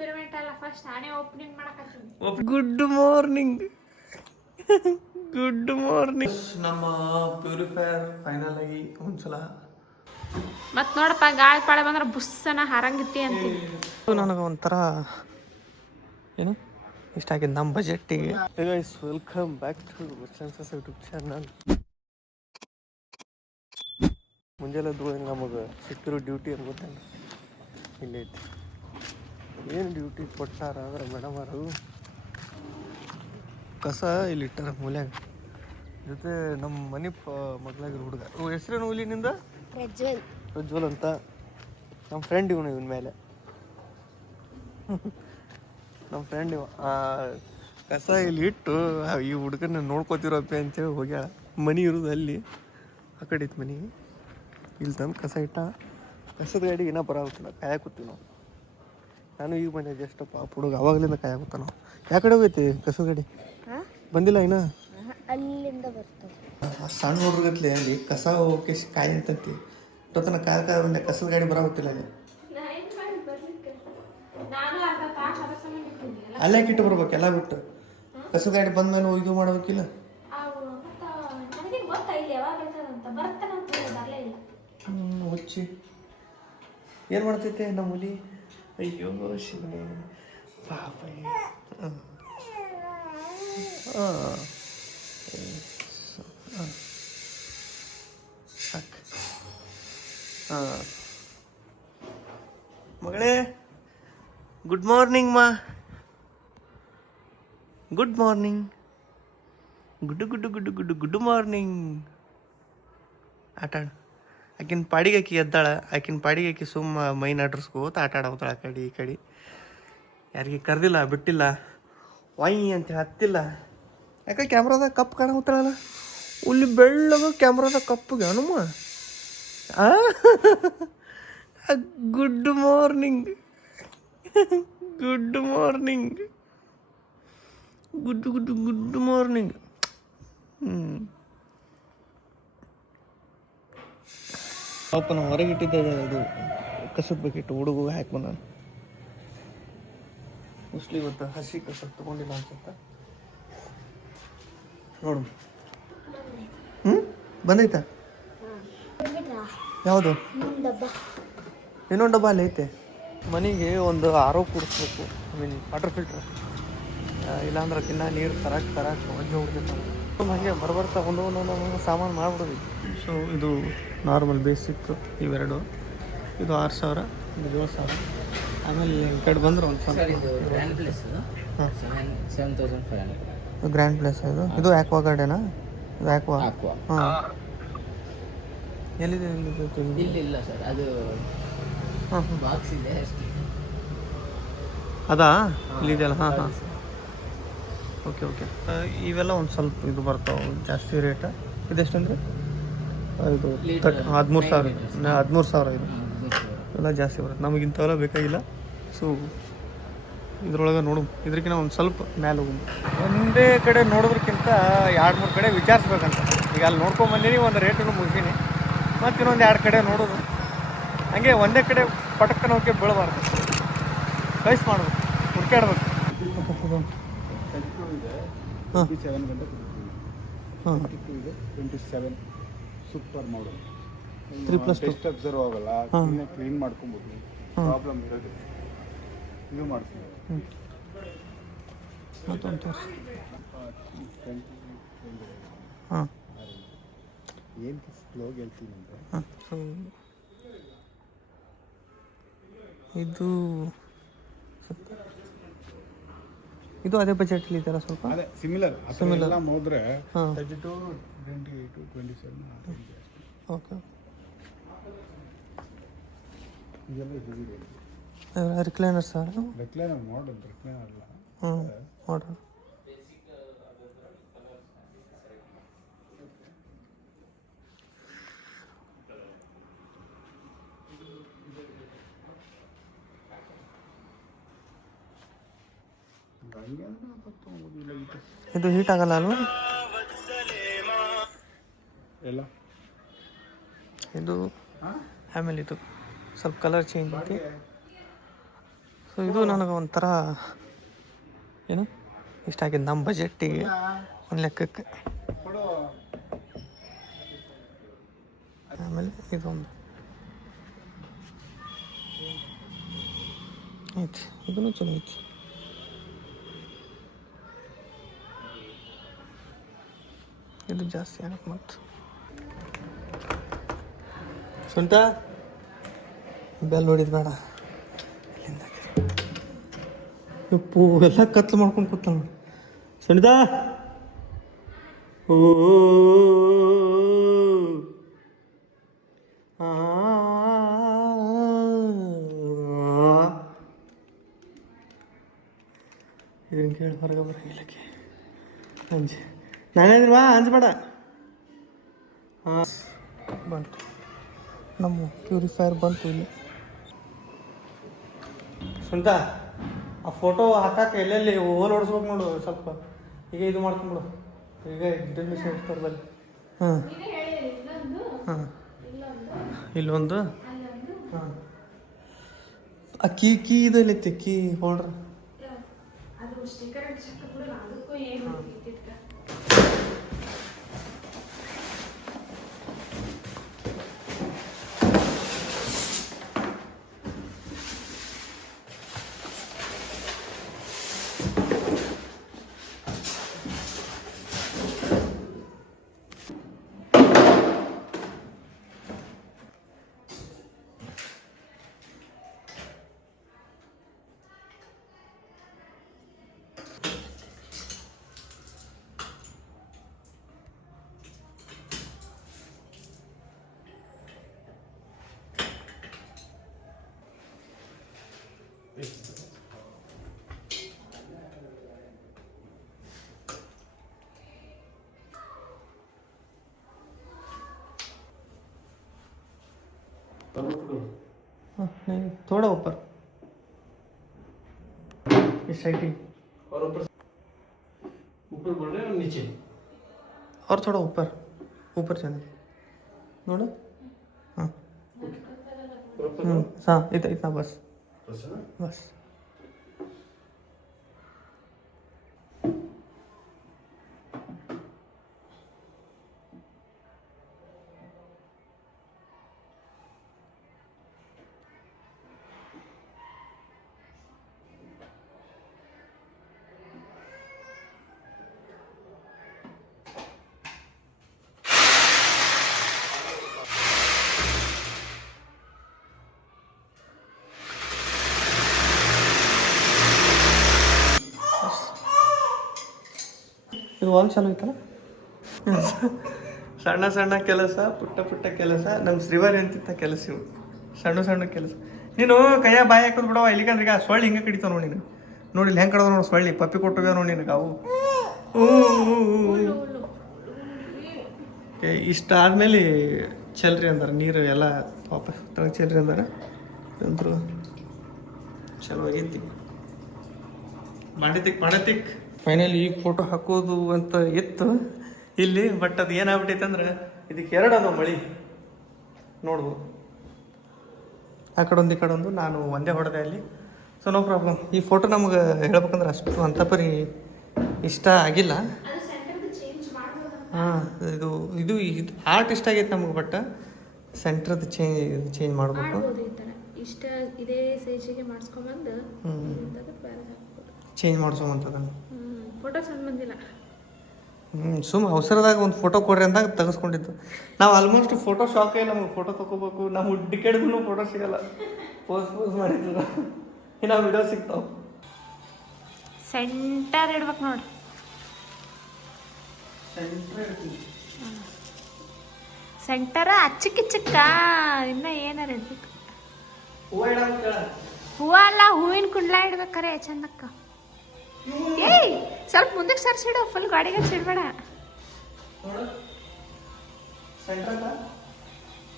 Experiment ಅಲ್ಲ, first ನಾನೇ opening ಮಾಡಕತ್ತೀನಿ. Good morning. Good morning. ನಮ್ಮ ಪ್ಯೂರಿಫೈಯರ್ ಫೈನಲ್ ಆಗಿ ಒಂದ್ಸಲ ಮತ್ ನೋಡಪ್ಪ, ಗಾಳಿ ಪಾಳೆ ಬಂದ್ರೆ ಬುಸ್ಸನ ಹಾರಂಗಿತ್ತಿ ಅಂತೀನಿ. ನನಗೆ ಒಂಥರ ಏನು ಇಷ್ಟ ಆಗಿದ್ದು ನಮ್ಮ ಬಜೆಟ್ಟಿಗೆ. Guys, welcome back to chances YouTube channel. ಮುಂಜಾನೆ ನಮಗೆ ಸಿಕ್ಕಿರೋ ಡ್ಯೂಟಿ ಅಂತ ಗೊತ್ತೇನು ಇಲ್ಲೈತಿ. ಏನು ಡ್ಯೂಟಿ ಕೊಟ್ಟಾರ ಅಂದ್ರೆ ಮೇಡಮ್ ಅವರು ಕಸ ಇಲ್ಲಿ ಇಟ್ಟಾರ ಮೂಲ್ಯಾಗ. ಜೊತೆ ನಮ್ಮ ಮನೆ ಮಗ್ಳಾಗಿರೋ ಹುಡುಗ ಹೆಸರೇನು ಹುಲಿನಿಂದ ಪ್ರಜ್ವಲ್ ಅಂತ ನಮ್ಮ ಫ್ರೆಂಡ್ ಇವನು. ಇವನ ಮೇಲೆ ನಮ್ಮ ಫ್ರೆಂಡ್ ಇವ ಕಸ ಇಲ್ಲಿ ಇಟ್ಟು ಈ ಹುಡುಗನ ನೋಡ್ಕೋತಿರೋಪ್ಪೆ ಅಂತೇಳಿ ಹೋಗ್ಯಾಳ. ಮನೆ ಇರೋದು ಅಲ್ಲಿ, ಆ ಕಡೆ ಇತ್ತು ಮನೆ. ಇಲ್ಲಿ ತಂದು ಕಸ ಇಟ್ಟ. ಕಸದ ಗಾಡಿಗೆ ಇನ್ನೂ ಬರೋಲ್ಲ, ಕಾಯಕೂತೀವಿ ನಾವು. ನಾನು ಈಗ ಬಂದೆ ಜಸ್ಟ್ ಪಾಪ ಹುಡುಗ ಅವಾಗಲಿಂದ ಕಾಯಕೂತ. ನಾವು ಯಾವ ಕಡೆ ಹೋಗೈತಿ ಕಸದ ಗಾಡಿ? ಬಂದಿಲ್ಲ ಇನ್ನೂ. ಅಲ್ಲಿಂದ ಬರ್ತದೆ. ಸಣ್ಣ ಹುಡುಗತ್ಲೆ ಅಲ್ಲಿ ಕಸ ಹೋಗಿ ಕಾಯಿ ಅಂತಂತಿ ತನ ಕಾಯ ಬಂದೆ. ಕಸದ ಗಾಡಿ ಬರೋತ್ತಿಲ್ಲ ಅಲ್ಲಿ. ಅಲ್ಲೇ ಇಟ್ಟು ಬರ್ಬೇಕು ಎಲ್ಲ ಬಿಟ್ಟು. ಕಸದ ಗಾಡಿ ಬಂದ್ಮೇಲೆ ಇದು ಮಾಡ್ಬೇಕಿಲ್ಲ. ಹುಚ್ಚಿ ಏನು ಮಾಡ್ತೈತೆ ನಮ್ಮ ಹುಲಿ? ಅಯ್ಯೋ ಶಿವನೇ ಪಾಪ. ಮಗಳೇ, ಗುಡ್ ಮಾರ್ನಿಂಗ್ ಮಾ. Good morning. Good good good good good morning. ಆಟಾಡ. ಆಕಿನ ಪಾಡಿಗೆ ಆಕಿ ಎದ್ದಾಳ. ಆಕಿನ ಪಾಡಿಗೆ ಆಕಿ ಸುಮ್ಮ ಮೈ ನಡ್ರಿಸ್ಕೋತ ಆಟ ಆಡೋತಾಳ ಆ ಕಡೆ ಈ ಕಡೆ. ಯಾರಿಗೆ ಕರೆದಿಲ್ಲ, ಬಿಟ್ಟಿಲ್ಲ, ವಾಯಿ ಅಂತ ಹತ್ತಿಲ್ಲ. ಯಾಕೆ ಕ್ಯಾಮ್ರಾದಾಗ ಕಪ್ಪು ಕಾಣತ್ತಾಳಲ್ಲ? ಇಲ್ಲಿ ಬೆಳ್ಳಗ ಕ್ಯಾಮ್ರಾದಾಗ ಕಪ್ಪಗೆ Hanuma. Good morning. Good morning. Good good good morning. ಪಾಪ ನಾವು ಹೊರಗೆ ಇಟ್ಟಿದ್ದೆ ಇದು ಕಸದ ಬಕೆಟ್ ಹುಡುಗ ಹಾಕಿ ಬಂದ. ಮೋಸ್ಟ್ಲಿ ಇವತ್ತು ಹಸಿ ಕಸ ತೊಗೊಂಡಿಲ್ಲ ಅನ್ಸುತ್ತೆ. ನೋಡು. ಬಂದೈತಾ? ಯಾವುದು? ಇನ್ನೊಂದು ಡಬ್ಬ ಅಲ್ಲಿ ಐತೆ. ಮನೆಗೆ ಒಂದು ಆರೋ ಕೂಡಿಸ್ಬೇಕು. Water filter. ಇಲ್ಲಾಂದ್ರೆ ಇನ್ನ ನೀರು ತರಕ್ಕೆ ವಜ್ಜೆ ಹೋಗ್ತೈತೆ. ಹಾಗೆ ಬರ್ತಾ ಒಂದೊಂದು ಸಾಮಾನು ಮಾಡ್ಬಿಡೋದು. ಸೊ ಇದು ನಾರ್ಮಲ್ ಬೇಸಿಕ್ ಇವೆರಡು. ಇದು 6,000, ಇದು 7,000. ಆಮೇಲೆ ಈ ಕಡೆ ಬಂದ್ರೆ ಒಂದು ಸ್ವಲ್ಪ ಗ್ರ್ಯಾಂಡ್ ಪ್ಲೇಸ್. ಇದು ಆಕ್ವಾ ಗಾರ್ಡನಾ? ಇದು ಆಕ್ವಾ. ಹಾಂ, ಎಲ್ಲಿದೆ? ಇಲ್ಲ ಸರ್, ಅದು ಬಾಕ್ಸ್ ಇದೆ. ಅದಾ ಇಲ್ಲಿದೆಯಲ್ಲ? ಹಾಂ ಹಾಂ, ಓಕೆ ಓಕೆ. ಇವೆಲ್ಲ ಒಂದು ಸ್ವಲ್ಪ ಇದು ಬರ್ತಾವೆ ಜಾಸ್ತಿ ರೇಟ. ಇದೆಷ್ಟಂದ್ರೆ ಇದು 13,000 ಇದು ಎಲ್ಲ ಜಾಸ್ತಿ ಬರುತ್ತೆ. ನಮಗಿಂಥವೆಲ್ಲ ಬೇಕಾಗಿಲ್ಲ. ಸೊ ಇದ್ರೊಳಗೆ ನೋಡು, ಇದ್ರಕ್ಕಿಂತ ಒಂದು ಸ್ವಲ್ಪ ಮ್ಯಾಲೆ ಹೋಗು. ಒಂದೇ ಕಡೆ ನೋಡೋದಕ್ಕಿಂತ 2-3 ಕಡೆ ವಿಚಾರಿಸ್ಬೇಕಂತ. ಈಗ ಅಲ್ಲಿ ನೋಡ್ಕೊಂಬಂದೀನಿ, ಒಂದು ರೇಟನ್ನು ಮುಗಿಸೀನಿ. ಮತ್ತು ಇನ್ನೊಂದು 2 ಕಡೆ ನೋಡೋದು. ಹಂಗೆ ಒಂದೇ ಕಡೆ ಪಟಕ್ಕನ ಹೋಗಿ ಬೀಳಬಾರ್ದು, ಸೈಸ್ ಮಾಡ್ಬೇಕು, ಹುಡ್ಕಾಡ್ಬೇಕು. ಹಾಂ ಹಾಂ, 27 ಸೂಪರ್ ಮಾಡಲ್. 3+2 ಟೆಸ್ಟ್ ಅಬ್ಸರ್ವ್ ಆಗಲ್ಲ, ಕ್ಲೀನ್ ಮಾಡ್ಕೊಬೋದು. ಪ್ರಾಬ್ಲಮ್ ಇರೋದು ಇದು ಮಾಡ್ತೀವಿ. ಮತ್ತೊಂದು ತೋರಿಸಿ. ಹಾಂ, ಏನು ಸ್ಲೋಗಿ ಹೇಳ್ತೀನಿ ಅಂದರೆ, ಹಾಂ. ಸೊ ಇದು ಅದೇ ಬಜೆಟಲ್ಲಿ ಇದೆಯಲ್ಲ ಸ್ವಲ್ಪ? ಅದೇ ಸಿಮಿಲರ್. ಎಲ್ಲ ನೋಡಿದ್ರೆ 32, 28, 27. ಓಕೆ. ಇದೆಲ್ಲ ಇದೆ. Recliner sir? ರಿಕ್ಲೈನರ್ ಮಾಡಲ್, ರಿಕ್ಲೈನರ್ ಅಲ್ಲ. ಮಾಡಲ್. ಇದು ಹೀಟ್ ಆಗಲ್ಲ ಅಲ್ವಾ? ಎಲ್ಲ ಇದು ಆಮೇಲೆ ಇದು ಸ್ವಲ್ಪ ಕಲರ್ ಚೇಂಜ್ ಐತಿ. ಸೊ ಇದು ನನಗೆ ಒಂಥರ ಏನು ಇಷ್ಟ ಆಗಿದ್ದು ನಮ್ಮ ಬಜೆಟ್ಟಿಗೆ ಒಂದು ಲೆಕ್ಕಕ್ಕೆ. ಆಮೇಲೆ ಇದೊಂದು ಐತಿ, ಇದನ್ನು ಚಲೋ ಐತಿ. ಇದು ಜಾಸ್ತಿ ಆಗತ್ತೆ ಮತ್ತು ಸುಂಟ ಬೆಲ್ ಹೊಡಿದ್ ಬೇಡ. ಉಪ್ಪು ಎಲ್ಲ ಕತ್ಲು ಮಾಡ್ಕೊಂಡು ಕೂತಾಳ ನೋಡಿ ಸುನಿತಾ. ಓ ಇದನ್ನು ಕೇಳಿ ಹೊರಗೆ ಬರೋಂಗಿಲ್ಲಕ್ಕೆ ಅಂಜಿ ನಾನೇಂದ್ರೆ ಬಾ ಅಂಜಬೇಡ. ಹಾಂ ಬಂತು ನಮ್ಮ ಪ್ಯೂರಿಫೈಯರ್ ಬಂತು ಇಲ್ಲಿ. ಸುಂಟ ಆ ಫೋಟೋ ಹಾಕಕ್ಕೆ ಎಲ್ಲೆಲ್ಲಿ ಓಲ್ ಹೊಡ್ಸ್ಬೇಕು ನೋಡು ಸ್ವಲ್ಪ. ಈಗ ಇದು ಮಾಡ್ಕೊಂಬಿಡು. ಈಗ ಇರ್ತಾರೆ ಬಲ್ಲಿ. ಹಾಂ ಹಾಂ ಇಲ್ಲೊಂದು ಹಾಂ ಆ ಕೀ ಇದೈತಿ ಕೀ ಹೋಲ್ಡ್ರ. नहीं थोड़ा ऊपर इस साइड ही और ऊपर बोल रहे हैं और नीचे और थोड़ा ऊपर ऊपर जाने नोड़ा. हाँ हाँ इतना इतना बस बस. ಇದು ವಾಲ್ ಚಾಲು ಐತಲ್ಲ. ಸಣ್ಣ ಸಣ್ಣ ಕೆಲಸ ಪುಟ್ಟ ಪುಟ್ಟ ಕೆಲಸ ನಮ್ಮ ಶ್ರೀವಾರಿ ಅಂತಿದ್ದ ಕೆಲಸ ಇವು ಸಣ್ಣ ಸಣ್ಣ ಕೆಲಸ. ನೀನು ಕೈಯ ಬಾಯಿ ಹಾಕೋದು ಬಿಡವ ಇಲ್ಲಿಕಂದ್ರೆ ಈಗ ಸೊಳ್ಳಿ ಹಿಂಗೆ ಕಡಿತಾವ ನೋಡಿ ನೀನು. ನೋಡಿ ಇಲ್ಲಿ ಹೆಂಗೆ ಕಡ್ದ ನೋಡಿ ಸೊಳ್ಳಿ ಪಪ್ಪಿ ಕೊಟ್ಟೋಗ್ಯಾವ ನೋಡಿ ನಿನಗೆ ಅವು. ಇಷ್ಟ ಆದಮೇಲೆ ಚೆಲ್ರಿ ಅಂದಾರೆ ನೀರು ಎಲ್ಲ ವಾಪಸ್ ತಳಗೆ ಚೆಲ್ರಿ ಅಂದಾರೆ. ಅಂತರೂ ಚಲೋ ಆಗೈತಿ. ಮಾಡತಿಕ್ ಫೈನಲಿ ಈಗ ಫೋಟೋ ಹಾಕೋದು ಅಂತ ಇತ್ತು ಇಲ್ಲಿ. ಬಟ್ ಅದು ಏನಾಗ್ಬಿಟ್ಟೈತೆ ಅಂದ್ರೆ ಇದಕ್ಕೆ ಎರಡು ಅದಾವ ಮಳಿ ನೋಡ್ಬೋದು. ಆ ಕಡೊಂದು ಈ ಕಡೊಂದು ನಾನು ಒಂದೇ ಹೊಡೆದೆ ಅಲ್ಲಿ. So no problem. ಈ ಫೋಟೋ ನಮ್ಗೆ ಹೇಳ್ಬೇಕಂದ್ರೆ ಅಷ್ಟು ಅಂತ ಪರಿ ಇಷ್ಟ ಆಗಿಲ್ಲ. ಹಾಂ ಇದು ಇದು ಇದು ಆರ್ಟ್ ಇಷ್ಟ ಆಗೈತೆ ನಮ್ಗೆ. ಬಟ್ ಸೆಂಟ್ರದ್ದು ಚೇಂಜ್ ಮಾಡಬೇಕು. ಇಷ್ಟ ಇದೇ ಸೈಜಿಗೆ ಮಾಡಿಸ್ಕೊಂಬಂದು ಚೇಂಜ್ ಮಾಡಿಸೋವಂಥದ್ದನ್ನು. ಫೋಟೋ ಸಣ್ಣ ಬಂದಿಲ್ಲ. ಸುಮ್ಮ ಅವಸರದಾಗ ಒಂದು ಫೋಟೋ ಕೊಡ್ರಿ ಅಂದಾಗ ತೆಗೆಸ್ಕೊಂಡಿದ್ದು. ನಾವು ಆಲ್ಮೋಸ್ಟ್ ಫೋಟೋ ಶಾಕ್ ಇಲ್ಲ ನಮಗೆ. ಫೋಟೋ ತೊಗೋಬೇಕು ನಾವು ಹುಡ್ಡಿಕೆಡ್ದು ಫೋಟೋ ಸಿಗಲ್ಲ. ಪೋಸ್ ಮಾಡಿದ್ರು ಇನ್ನು ವಿಡಿಯೋ ಸಿಗ್ತಾವೆ. ಸೆಂಟರ್ ಇಡ್ಬೇಕು ನೋಡಿ. ಸೆಂಟರ ಅಚ್ಚಕ್ಕಿಚ್ಚಕ್ಕ ಇನ್ನ ಏನಾರ ಇರ್ಬೇಕು. ಹೂವ ಅಲ್ಲ ಹೂವಿನ ಕುಂಡ್ಲ ಇಡ್ಬೇಕಾರೆ ಚಂದಕ್ಕ. ಏಯ್ ಸ್ವಲ್ಪ ಮುಂದಕ್ಕೆ ಸರ್ಸಿಡು. ಫುಲ್ ಗಾಡಿಗೆ ಸಿಡ್ಬೇಡ.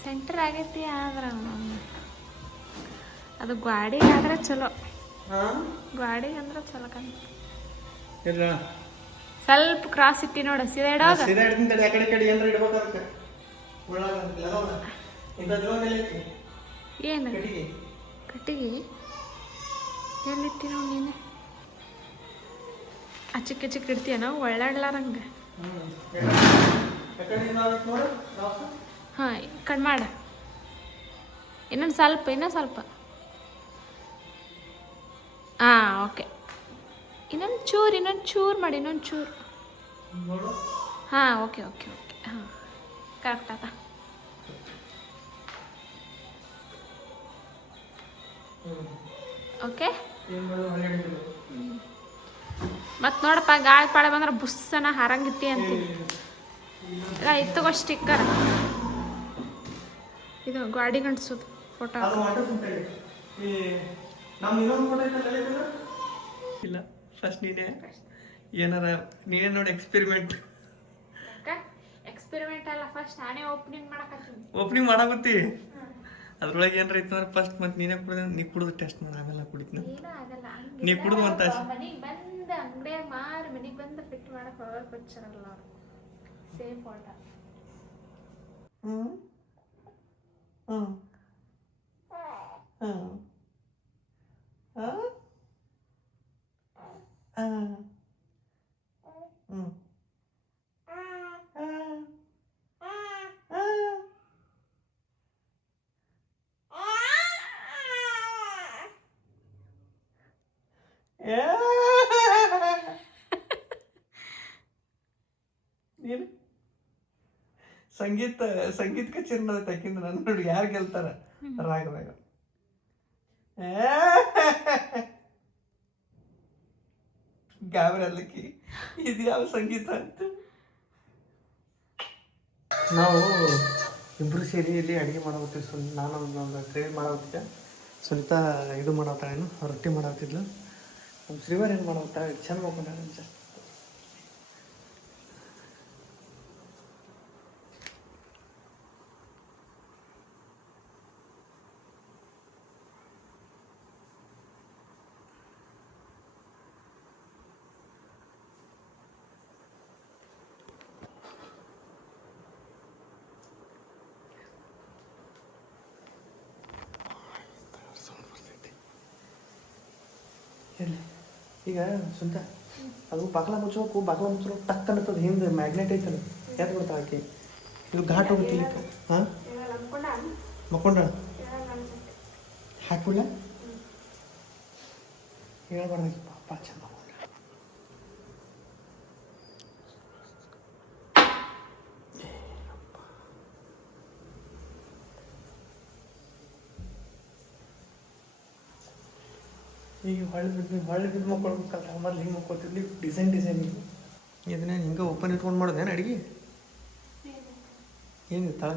ಸೆಂಟರ್ ಆಗೈತಿ ಆದ್ರ ಅದು ಗಾಡಿ ಆದ್ರೆ ಚಲೋ. ಗಾಡಿ ಅಂದ್ರೆ ಚಲೋ ಕಾಣ್ತದೆ. ಸ್ವಲ್ಪ ಕ್ರಾಸ್ ಇಟ್ಟಿ ನೋಡ. ಸೀದಾ ಇಡೋಗ ಏನು ಕಟ್ಟಿಗೆ ಎಲ್ಲಿಟ್ಟಿ ನಾವು ನೀನೆ ಚಿಕ್ಕ ಚಿಕ್ಕ ಇಡ್ತೀಯ ನಾವು ಒಳ್ಳಾಡ್ಲಾರಂಗೆ ಹಾಂ ಕಟ್ ಮಾಡ ಇನ್ನೊಂದು ಸ್ವಲ್ಪ ಹಾಂ ಓಕೆ ಇನ್ನೊಂದು ಚೂರು ಮಾಡಿ ಇನ್ನೊಂದು ಚೂರು ಹಾಂ ಓಕೆ ಹಾಂ ಕರೆಕ್ಟ್ ಆತ ಓಕೆ ಮತ್ತು ನೋಡಪ್ಪ ಗಾಳಿ ಪಾಳೆ ಬಂದ್ರೆ ಬುಸ್ಸನ ಹಾರಂಗಿತ್ತಿ ಅಂತೀವಿ ಇಲ್ಲ ಇತ್ತಗೋ ಸ್ಟಿಕ್ಕರ್ ಇದು ಗಾಡಿ ಗಂಟ್ಸೋದು ಫೋಟೋ ಇಲ್ಲ ಫಸ್ಟ್ ನೀನೇ ನೋಡಿ ಎಕ್ಸ್ಪೆರಿಮೆಂಟ್ ಅಲ್ಲ ಫಸ್ಟ್ ನಾನೇ ಓಪನಿಂಗ್ ಮಾಡಾಕತ್ತಿ ಅದ್ರೊಳಗೆ ಏನಾರ ಇತ್ತು ಅಂದ್ರೆ ಫಸ್ಟ್ ಮತ್ತೆ ನೀನೇ ನೀ ಕುಡಿದು ಟೆಸ್ಟ್ ಮಾಡಿ ಆಮೇಲೆ ಕುಡಿತೀನಿ ನೀ ಕುಡಿದು ಅಂತ ಮನೆಗೆ ಬಂದು ಅಂಗಡಿಯಾಗ ಮಾರಿ ಮನೆಗೆ ಬಂದು ಫಿಟ್ ಮಾಡಕ್ಕೆ ಹೋಗಕ್ಕೆ ಕೊಚ್ಚಾರಲ್ಲ ಅವರು ಸೇಮ್ ಫೋಟೋ ನೀನು ಸಂಗೀತ ಕಚೇರಿ ತಕ್ಕಿಂದ ನಾನು ನೋಡಿ ಯಾರು ಗೆಲ್ತಾರ ರಾಗದಾಗ ಗಾಬರಿ ಅಲ್ಲಕ್ಕಿ ಇದು ಯಾವ ಸಂಗೀತ ಅಂತ ನಾವು ಇಬ್ಬರು ಸೇರಿ ಇಲ್ಲಿ ಅಡುಗೆ ಮಾಡಾಕತ್ತೀವಿ ನಾನು ಒಂದು ಗ್ರೇವಿ ಮಾಡಾಕತ್ತಿದ್ದೆ ಸುನಿತಾ ಇದು ಮಾಡತ್ತಾಳೇನು ರೊಟ್ಟಿ ಮಾಡಾಕತ್ತಿದ್ಲು ನಮ್ಮ ಶ್ರೀವಾರ ಏನು ಮಾಡಾಕತ್ತ ಚೆಂದ ಮಾಡ್ಕೊಂಡ ಜಾಸ್ತಿ ಎಲ್ಲಿ ಈಗ ಸುಂತ ಅದು ಬಾಗ್ಲ ಮುಚ್ಚೋಕು ಟಕ್ ಅನ್ನತ್ತದ ಹಿಂದೆ ಮ್ಯಾಗ್ನೆಟ್ ಐತಲ್ಲ ಯಾಕೆ ಬಿಡ್ತಾ ಆಕೆ ಇದು ಘಾಟ್ ಹೋಗುತ್ತಿಲ್ಲ ಹಾಂ ಮಕ್ಕೊಂಡ ಹಾಕೊಳ್ಳ ಹೇಳ್ಬಾರ್ದು ಪಾಪ ಚಂದ ಈಗ ಹೊಳ್ಳಿ ಬಿದ್ದು ಮಕ್ಕೊಳ್ಬೇಕಲ್ಲ ಮೊದಲು ಹಿಂಗೆ ಮಕ್ಕೊಳ್ತಿದ್ಲಿ ಡಿಸೈನ್ ಇದನ್ನೇ ಹಿಂಗೆ ಓಪನ್ ಇಟ್ಕೊಂಡು ಮಾಡೋದೇನು ಅಡುಗೆ ಏನಿದೆ ತಳ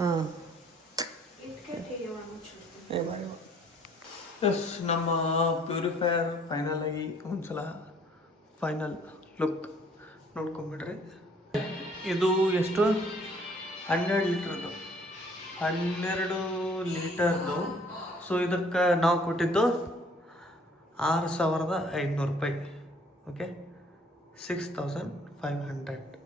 ಹಾಂ ಎಸ್ ನಮ್ಮ ಪ್ಯೂರಿಫೈಯರ್ ಫೈನಲ್ ಆಗಿ ಒಂದ್ಸಲ ಫೈನಲ್ ಲುಕ್ ನೋಡ್ಕೊಂಬಿಡ್ರಿ ಇದು ಎಷ್ಟು 12 ಲೀಟ್ರದ್ದು 12 ಲೀಟರ್ದು ಸೊ ಇದಕ್ಕೆ ನಾವು ಕೊಟ್ಟಿದ್ದು 6,500 ರೂಪಾಯಿ ಓಕೆ 6,500